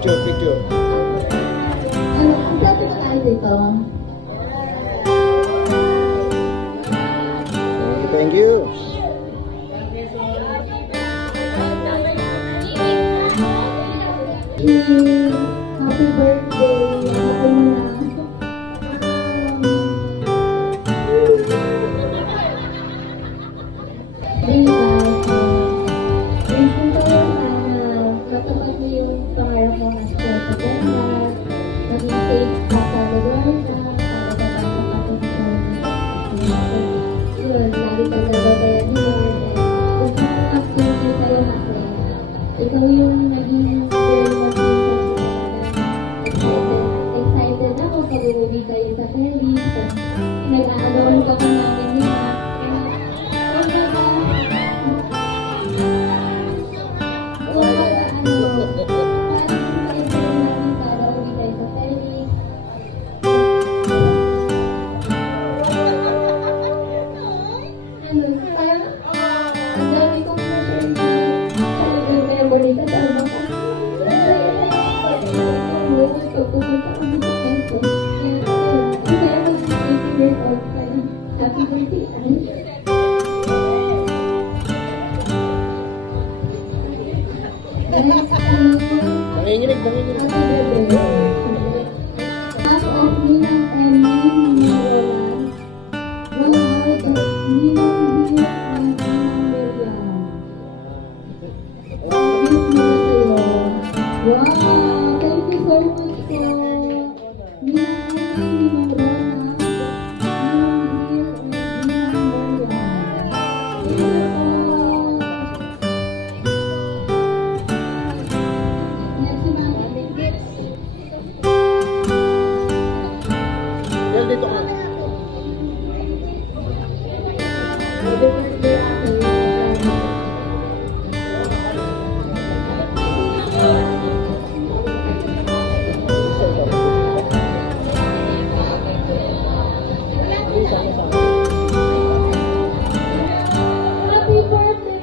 Picture, picture. Ang sabi ko tayo dito. Thank you. Happy birthday. Ako muna. Matapag mo yung pangarap mo na sa pagkakanda, maging safe ka sa lugar na, para ba sa kapatid. Yun, lagi ka nabagayan ni Lord. Kung makakasya sa'yo natin, ikaw yung naging very much excited ako pag uuwi kayo sa Paris. Nag-aalawan ka pa namin niya. Happy birthday, Manginginig, manginginig. As of Ninang and Ninang Roland, one out of Ninang Hill and Ninang Miriam. Wow, thank you so much po. Ninang and Ninang Roland, Ninang Hill and Ninang Miriam. Dito ka. Happy birthday!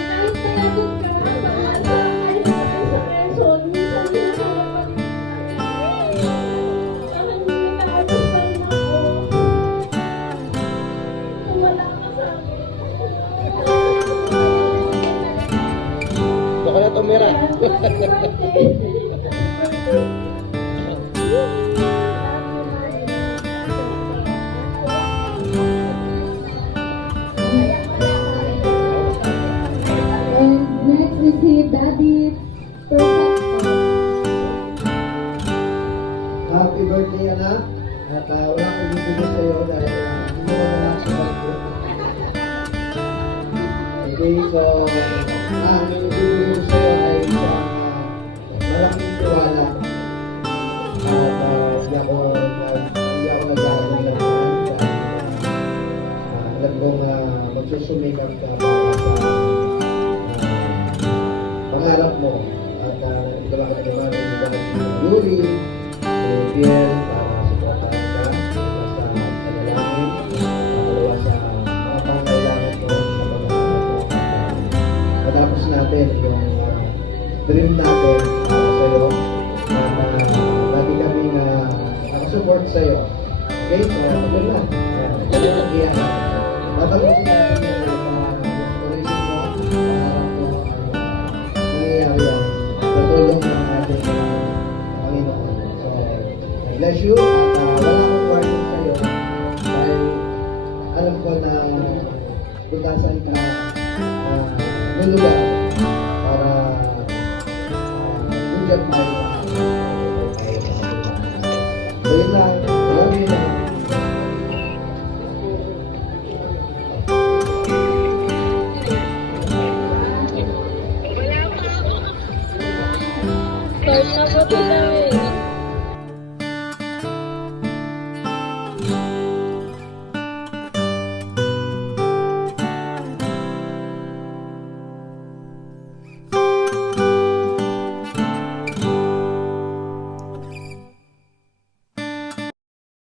Kahit pagod ka, paano kahit sa Quezon, minsan sinasayapan parang nag-aatas pa rin ako. Kung wala ka sa akin. Baka na tumira. Happy birthday! And next we see Daddy Perfect. Happy birthday, anak. At wala ko bibigay sa iyo dahil hindi mo anak sa barko. Okay, so ang ibibigay ko sa iyo ay isang malaking tiwala. At hindi ako nag-aaral lang dahil alam kong magsusumikap ka para sa pangarap mo. At ito lang ka naman ay Yuri, Pierre, para supportahan ka sa panalangin, makalawa sa mga pangailangan mo sa mga matapos natin yung dream natin para sa iyo at lagi kami nakasupport sa iyo. Okay? So, ito na. Ito yung iyan. Tatapusin natin yung restoration mo, pangarap mo, nangyayari yan. Natulong ng ating Panginoon. So, bless you at wala akong warning sa iyo dahil alam ko na butasan ka lulugar para bigyan tayo. So, yun lang. Love you na. Start na po sila.